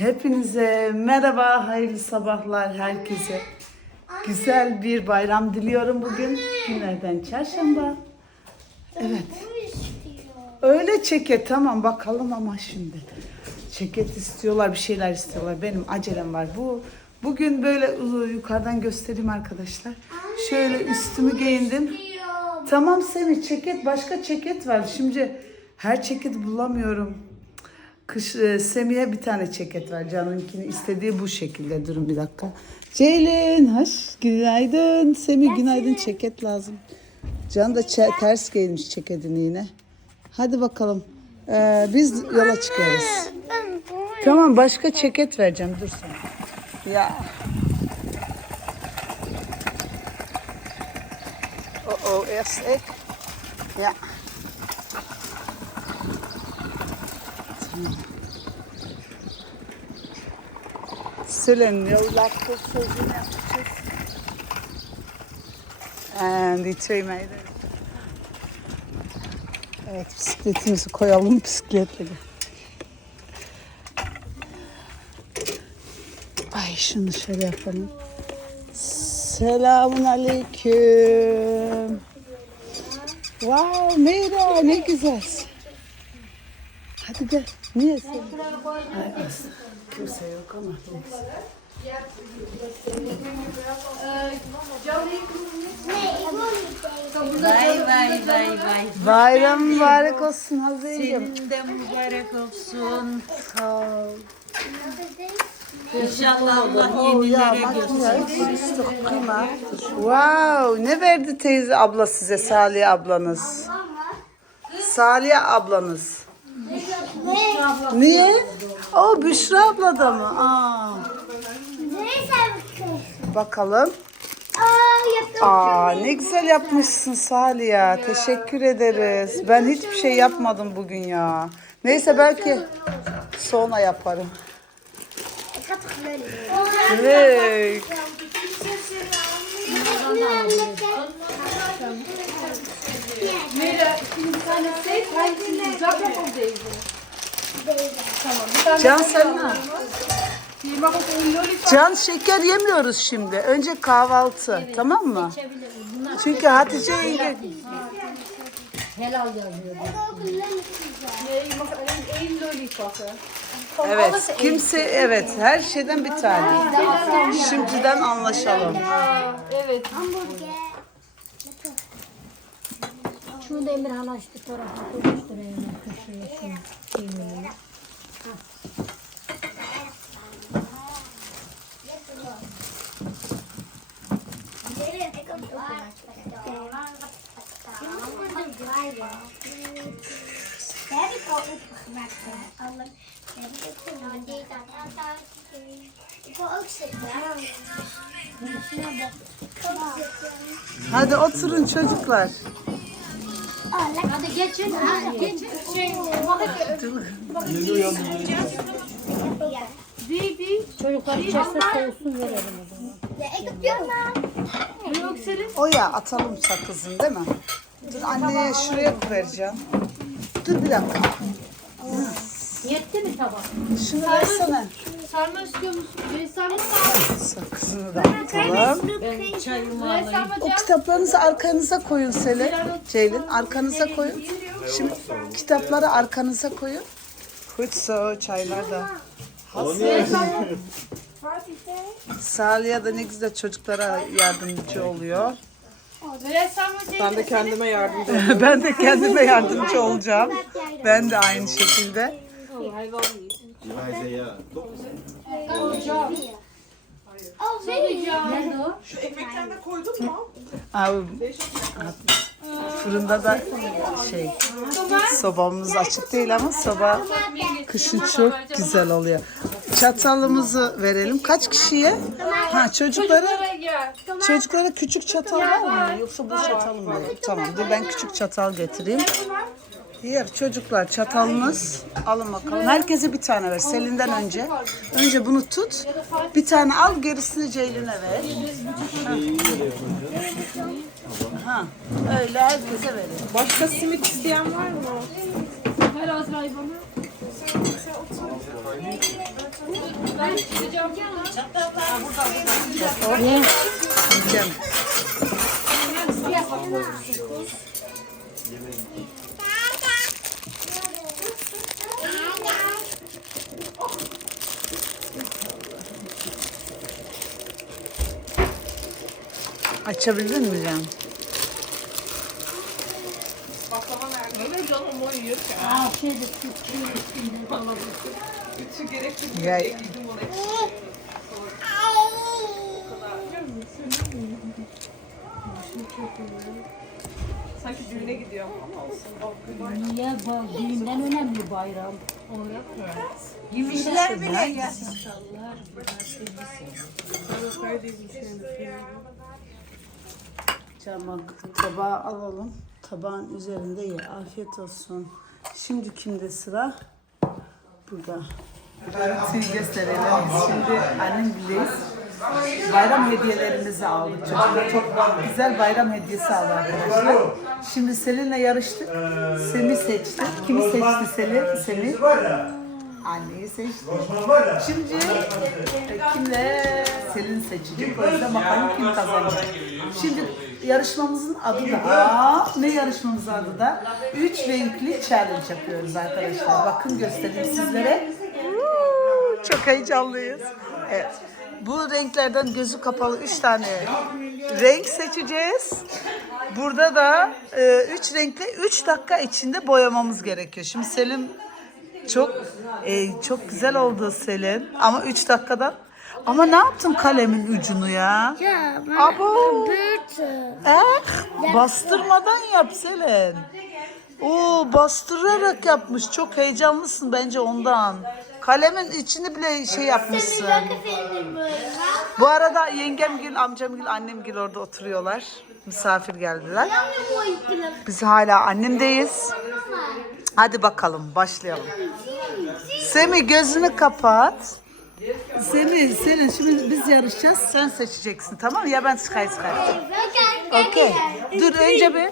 Hepinize merhaba, hayırlı sabahlar herkese. Güzel bir bayram diliyorum bugün. Günlerden çarşamba. Evet. Öyle ceket tamam bakalım ama şimdi. Ceket istiyorlar, bir şeyler istiyorlar. Benim acelem var. Bu bugün böyle ıı, yukarıdan göstereyim arkadaşlar. Şöyle üstümü giyindim. Tamam Semih ceket başka ceket var. Şimdi her ceket bulamıyorum. Kış e, Semih'e bir tane ceket var. Can'ınkini istediği bu şekilde. Durun bir dakika. Ceylin hoş. Günaydın. Semih günaydın ceket lazım. Can da çe- ters giymiş ceketini yine. Hadi bakalım. Ee, biz yola çıkıyoruz. Tamam başka ceket vereceğim. Dur sen. Ya. Oh oh, yes, ek. Ya. Söyleniyor, lakto sözünü yapacağız. And it's made Evet, bisikletimizi koyalım bisikletle. Ay şunu şöyle yapalım. Selamun aleyküm. Wow Meyra ne güzel. Hadi gel. Niye sen? Ay kimse yok ama. Vay vay vay vay. Bayram mübarek olsun Hazretim. Senin de mübarek olsun. Sağ ol. İnşallah Allah yenilere. Wow ne verdi teyze abla size Salih ablanız? Salih ablanız. Niye? O Büşra abla da mı? Aa, bakalım. Aa ne güzel yapmışsın Salih ya. Teşekkür ederiz. Ben hiçbir şey yapmadım bugün ya. Neyse belki sonra yaparım. Evet. Can sen ne? Can şeker yemiyoruz şimdi. Önce kahvaltı. Tamam mı? Çünkü Hatice yenge Evet, kimse evet her şeyden bir tane. Şimdiden anlaşalım. Şunu da Emir tarafa koymuştur köşeye şunu yemeğini. Hadi oturun çocuklar. Hadi geçin. Hadi geçin. Çocuklar içerse soğusun verelim o zaman. O ya atalım sakızın değil mi? Dur anneye şuraya vereceğim. Dur bir dakika. Yetti mi tabak? Şunu versene. Sarma istiyor musun? Bir sarma mı? Sakızını da atalım. Ben çayımı alayım. O kitaplarınızı arkanıza koyun Selin. Ceylin arkanıza koyun. Şimdi kitapları arkanıza koyun. Hutso çaylar da. Salih'e de ne güzel çocuklara yardımcı oluyor. Ben de kendime yardımcı olayım. ben de kendime yardımcı olacağım. Ben de aynı şekilde. Şu ekmekten de koydun mu? Abi, fırında da şey sobamız açık değil ama soba kışın çok güzel oluyor. Çatalımızı verelim. Kaç kişiye? Ha çocuklara Çocuklara gel. çocuklara küçük çatal var mı? Yoksa bu çatal mı? Tamam dur ben küçük çatal getireyim. Diğer çocuklar çatalınız alın bakalım. Herkese bir tane ver. Selin'den önce. Önce bunu tut. Bir tane al gerisini Ceylin'e ver. Ha. ha. Öyle herkese verin. Başka simit isteyen var mı? Ver Azrail bana. Yiyeceğim. Açabildin mi Can? Öyle canım o yiyor ki. Aa şeyde Türkiye üstünde dolabı. Hiç gerekli Ya, Yedim onu. Sanki düğüne gidiyorum ama olsun. Niye bak düğünden önemli bayram. Yemişler bile ya. Can bak tabağı alalım. Tabağın üzerinde ye. Afiyet olsun. Şimdi kimde sıra? Burada. Görüntüyü gösterelim. Şimdi annemleyiz. Bayram hediyelerimizi aldık. Çocuklar çok güzel bayram hediyesi aldı arkadaşlar. Şimdi Selin'le yarıştık. Semih seçti. Kimi seçti Selin? Semih. Anneyi seçti. Şimdi e, kimle Selin seçecek. O yüzden bakalım kim kazanacak. Şimdi yarışmamızın adı da Aa, ne yarışmamızın adı da? Üç renkli challenge yapıyoruz arkadaşlar. Bakın göstereyim sizlere. Çok heyecanlıyız. Evet. Bu renklerden gözü kapalı üç tane renk seçeceğiz. Burada da e, üç renkli üç dakika içinde boyamamız gerekiyor. Şimdi Selim çok e, çok güzel oldu Selin ama 3 dakikada. Ama ne yaptın kalemin ucunu ya? Ya ben Abo. Eh, bastırmadan yap Selin. Oo bastırarak yapmış. Çok heyecanlısın bence ondan. Kalemin içini bile şey yapmışsın. Bu arada yengemgil, amcamgil, annemgil orada oturuyorlar. Misafir geldiler. Biz hala annemdeyiz. Hadi bakalım başlayalım. Semih gözünü kapat. Semih, senin şimdi biz yarışacağız. Sen seçeceksin tamam mı? Ya ben Sky Sky. Okey. Dur önce bir.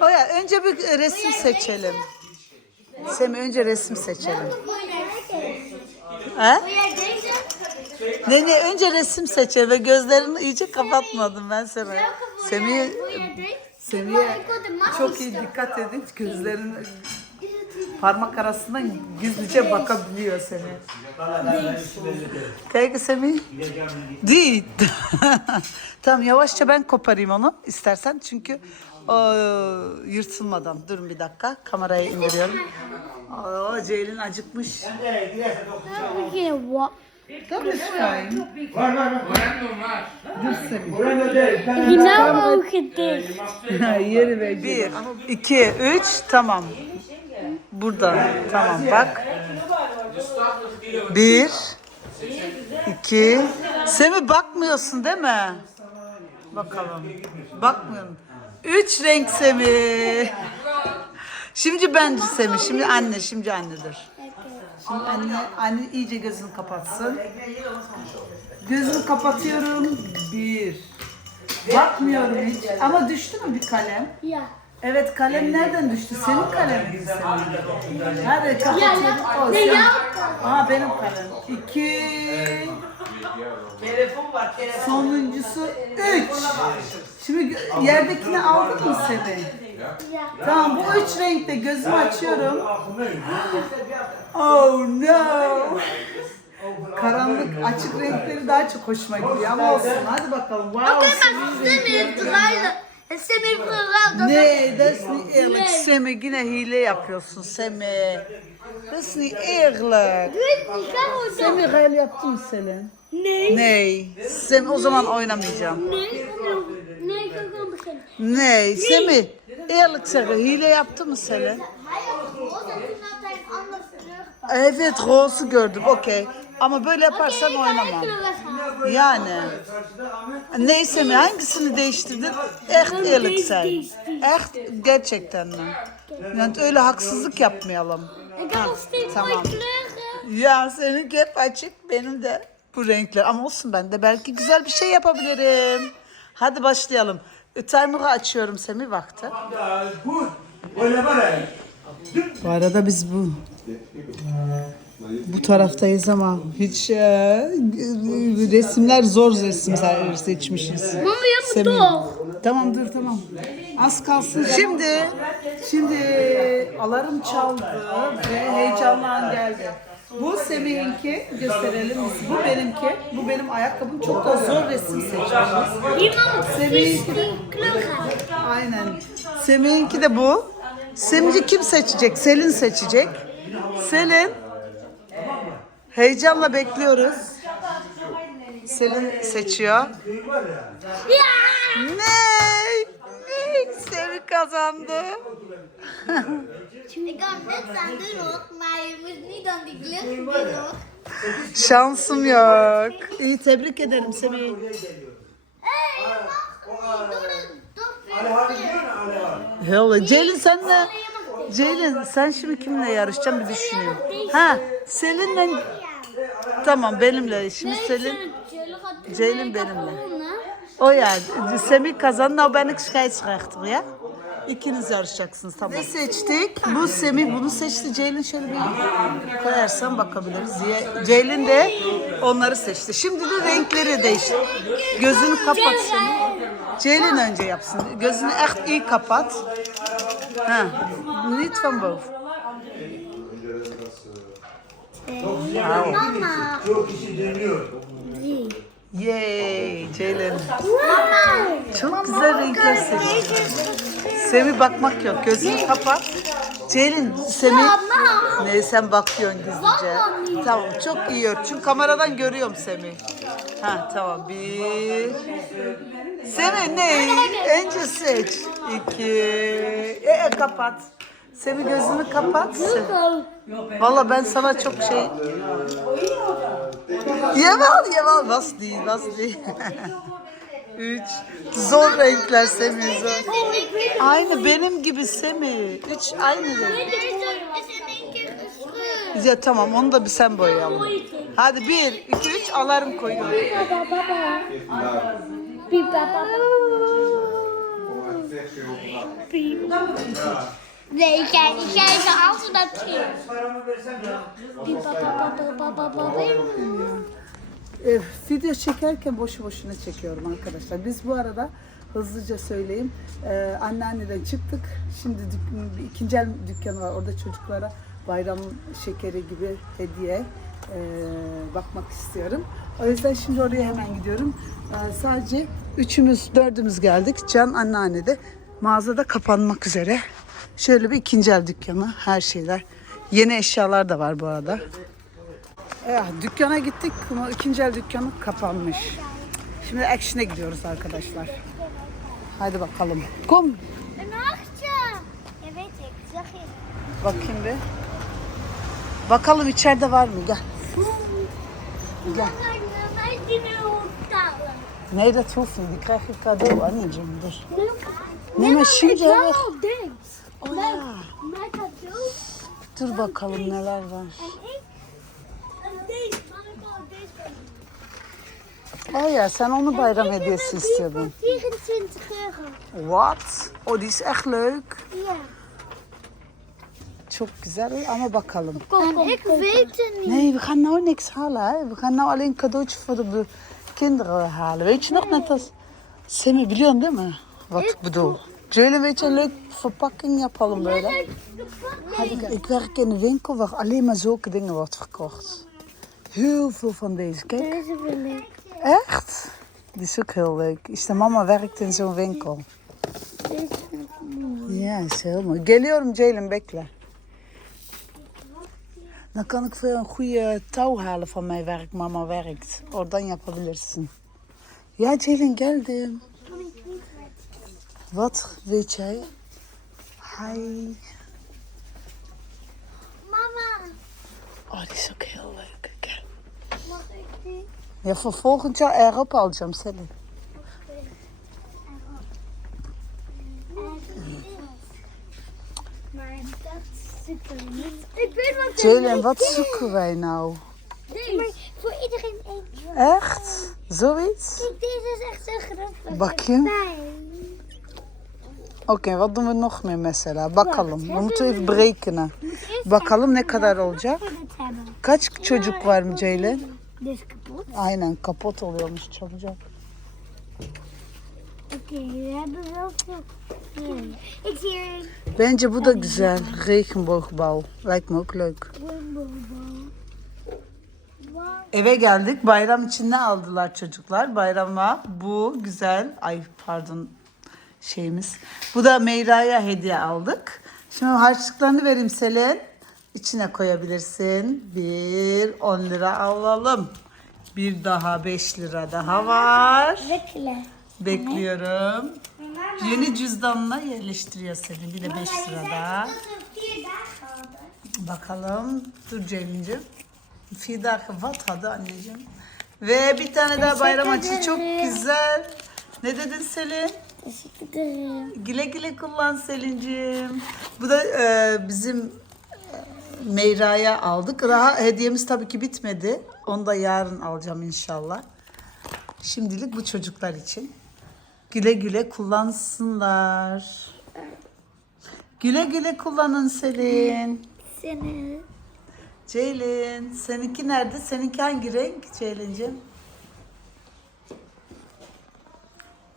Oya önce bir resim seçelim. Semih önce resim seçelim. He? Ne ne önce resim seçelim ve gözlerini iyice kapatmadım ben Semih. Semih Semih'e çok iyi dikkat edin. Gözlerini parmak arasından gizlice bakabiliyor seni. Peki Semih? Değil. tamam yavaşça ben koparayım onu istersen çünkü o, yırtılmadan. Durun bir dakika kamerayı indiriyorum. Oo, Ceylin acıkmış. Fine. Okuduk. Yeri ver. Bir, iki, üç, tamam. Burada, tamam bak. Bir, iki. Semih bakmıyorsun değil mi? Bakalım. Bakmıyorum. Üç renk Semih. Şimdi bence Semih, şimdi anne, şimdi annedir. Şimdi anne, anne iyice gözünü kapatsın. Gözümü kapatıyorum. Bir. Bakmıyorum hiç. Ama düştü mü bir kalem? Ya. Evet kalem nereden düştü? Senin kalemin senin. Hadi. O, Ne sen- ya? Aa benim kalem. İki. Sonuncusu üç. Şimdi gö- yerdekini aldın mı Sevi? Tamam bu üç renkte gözümü açıyorum. Oh no. Karanlık açık renkleri daha çok hoşuma gidiyor ama olsun. Hadi bakalım. Wow. Sevi'nin renkleri. Nee, dat is niet eerlijk. Yine hile yapıyorsun Semme. Dat is niet eerlijk. Semme hile yaptın mı Selin? Ne? Nee. Sem, o zaman oynamayacağım. Ne? Ne kadar bakın. Nee, Semmi. Eerlijk zeggen, hile yaptı mı Selin? Evet, roze gördüm. Okey. Ama böyle yaparsan oynamam. Yani. Neyse mi? Hangisini değiştirdin? Echt eerlijk zijn. Echt gerçekten mi? Yani öyle haksızlık yapmayalım. Nog steeds tamam. Ya seninki hep açık, benim de bu renkler. Ama olsun ben de belki güzel bir şey yapabilirim. Hadi başlayalım. Timer'ı açıyorum Semih vakti. Bu arada biz bu Bu taraftayız ama hiç e, resimler zor resimler seçmişiz. Mama yapma. Tamam dur tamam. Az kalsın. Şimdi şimdi alarm çaldı ve heyecanlı an geldi. Bu Semih'inki gösterelim. Bu benimki. Bu benim ayakkabım. Çok da zor resim seçmişiz. Semih'inki aynen. Semih'inki de bu. Semih'i kim seçecek? Selin seçecek. Selin. Heyecanla bekliyoruz. Selin seçiyor. Ne? Ne? Semih kazandı. Şansım yok. İyi tebrik ederim Semih. Heel Ceylin sen de Ceylin sen şimdi kimle yarışacaksın bir düşüneyim. Ha Selin'le tamam benimle şimdi Selin Ceylin benimle. O ya Semih kazandı ben scheidsrechter ya. İkiniz yarışacaksınız tamam. Ne seçtik? Bu Semih bunu seçti. Ceylin şöyle bir koyarsan bakabiliriz. Ceylin de onları seçti. Şimdi de renkleri değişti. Gözünü kapat Semih. Ceylin önce yapsın. Gözünü echt iyi kapat. Ha, niet boven. Mama. Çok kişi dönüyor. Yay Ceylin. Çok güzel renkler seçti. Semih bakmak yok. Gözünü kapat. Ceylin, Semih. Ne sen bakıyorsun gizlice. Tamam çok iyi ört. Çünkü kameradan görüyorum Semih. Ha tamam bir. Semih ne? Önce seç. İki. E, e, kapat. Semih gözünü kapat. Valla ben sana çok şey... Yeval yeval. Was değil, was değil. Üç. Zor renkler Semih zor. Aynı benim gibi Semih. Üç aynı renk. Ya tamam onu da bir sen boyayalım. Hadi bir, iki, üç alarm koyuyorum. Papa, papa. Piep, papa. Kijk, ik ga even alternatief. Piep, papa, papa, papa, papa. E, video çekerken boşu boşuna çekiyorum arkadaşlar. Biz bu arada hızlıca söyleyeyim. E, anneanneden çıktık. Şimdi dük- bir ikinci el dükkanı var. Orada çocuklara bayram şekeri gibi hediye e, bakmak istiyorum. O yüzden şimdi oraya hemen gidiyorum. E, sadece üçümüz, dördümüz geldik. Can anneannede. Mağazada kapanmak üzere. Şöyle bir ikinci el dükkanı. Her şeyler. Yeni eşyalar da var bu arada. Ya, dükkana gittik ama ikinci el dükkanı kapanmış. Şimdi Action'e gidiyoruz arkadaşlar. Hadi bakalım. Kom. Zag je? Bakayım bir. Bakalım içeride var mı? Gel. Gel. Niet. Die krijg je cadeau, anneciğim. Dur. Nee, Nee, maar ik. Oh, ja. Dur bakalım neler var. İk. İk. Oh ya sen onu bayram hediyesi istiyordun. 24 euro. What? Oh die is echt leuk. Ja. Çok güzel ama bakalım. En ik weet het niet. Nee, we gaan nou niks halen. Hè? We gaan nou alleen een cadeautje voor de kinderen halen. Weet je nog, net als... Semih biliyorsun değil mi? Wat ik bedoel. Jalen, weet je, een leuk verpakking yapalım böyle. Hadi gel. Ik werk in een winkel waar alleen maar zulke dingen wordt verkocht. Heel veel van deze. Kijk, Deze wil ik. echt? Die is ook heel leuk. İşte mama werkt in zo'n winkel. Deze vind mooi. Ja, is heel mooi. Geliyorum Jalen, bekle. Dan kan ik voor jou een goede touw halen van mijn werk. Mama werkt. Oradan yapabilirsin. Ja, Jalen geldim. Wat weet jij? Hi. Mama, Oh, die is ook heel leuk. Kijk. mag ik die? Ja, voor volgend jaar erop alacağım seni. Maar dat er niet. Ik weet wat Jalen, wat zoeken wij nou? Deze. Maar voor iedereen eentje. Echt? Zoiets? Kijk, deze is echt zo grappig. Bakayım. Oké, wat doen we nog meer mesela? Bakalım. We moeten even berekenen. Bakalım ne kadar olacak? Kaç çocuk var mı kapot. Aynen kapot oluyormuş çabucak. Bence bu da güzel. Regenboogbouw. Lijkt me ook leuk. Eve geldik. Bayram için ne aldılar çocuklar? Bayrama bu güzel. Ay pardon şeyimiz. Bu da Meyra'ya hediye aldık. Şimdi harçlıklarını vereyim Selin. İçine koyabilirsin. Bir 10 lira alalım. Bir daha 5 lira daha var. Wikkelen. Bekliyorum. Yeni cüzdanına yerleştiriyor Selin. Bir de 5 lira daha. Bakalım. Dur Ceylin'cim. Fida hadi anneciğim. Ve bir tane daha bayram açı çok güzel. Ne dedin Selin? Teşekkür ederim. Güle güle kullan Selin'cim. Bu da e, bizim e, Meyra'ya aldık. Daha hediyemiz tabii ki bitmedi. Onu da yarın alacağım inşallah. Şimdilik bu çocuklar için. Güle güle kullansınlar. Güle güle kullanın Selin. Seni. Ceylin, seninki nerede? Seninki hangi renk Ceylin'cim?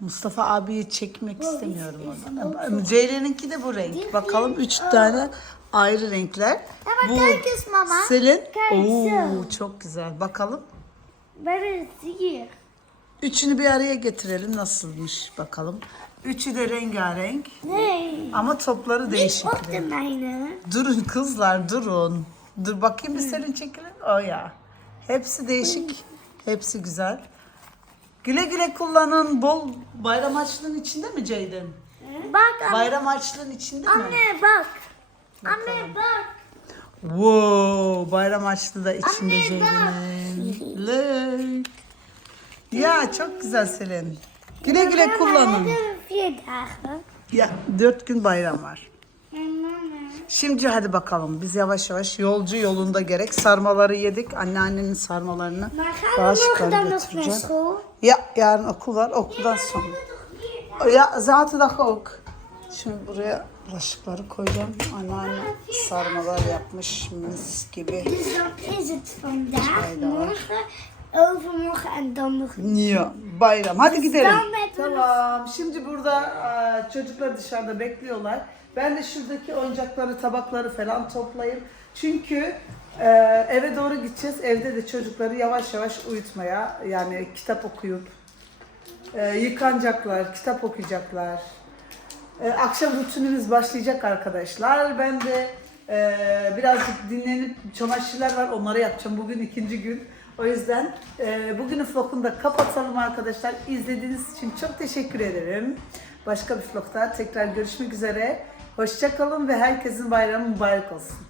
Mustafa abiyi çekmek istemiyorum oradan. Ceylin'inki de bu renk. Bakalım üç tane ayrı renkler. Bu kijk eens mama. Selin. Oo, çok güzel. Bakalım. Üçünü bir araya getirelim. Nasılmış bakalım. Üçü de rengarenk. Nee. Ama topları değişik. Mijne. Durun kızlar durun. Dur bakayım bir senin çekilin. O ya. Hepsi değişik. Hepsi güzel. Güle güle kullanın. Bol bayram harçlığın içinde mi Ceydin? Bak anne. Bayram harçlığın içinde mi? Anne bak. Anne bak. Wow, bayram harçlığı da içinde Ceydin'in. Look. Ya çok güzel Selin. Güle güle kullanın. vier dagen. Ya dört gün bayram var. Mama. Şimdi hadi bakalım. Biz yavaş yavaş yolcu yolunda gerek. Sarmaları yedik. Anneannenin sarmalarını. Naar götüreceğim. Ya yarın okul var. Okuldan sonra. Ya zaten ook. Şimdi buraya bulaşıkları koyacağım. Anneanne sarmalar yapmış mis gibi. Dus dan is overmorgen en dan nog Niye? Bayram. Hadi gidelim. dan met Tamam. Şimdi burada e, çocuklar dışarıda bekliyorlar. Ben de şuradaki oyuncakları, tabakları falan toplayayım. Çünkü e, eve doğru gideceğiz. Evde de çocukları yavaş yavaş uyutmaya, yani kitap okuyup e, yıkanacaklar, kitap okuyacaklar. E, akşam rutinimiz başlayacak arkadaşlar. Ben de e, birazcık dinlenip çamaşırlar var onları yapacağım. Bugün ikinci gün. O yüzden e, bugünün vlogunu da kapatalım arkadaşlar. İzlediğiniz için çok teşekkür ederim. Başka bir vlogda tekrar görüşmek üzere. Hoşçakalın ve herkesin bayramı mübarek olsun.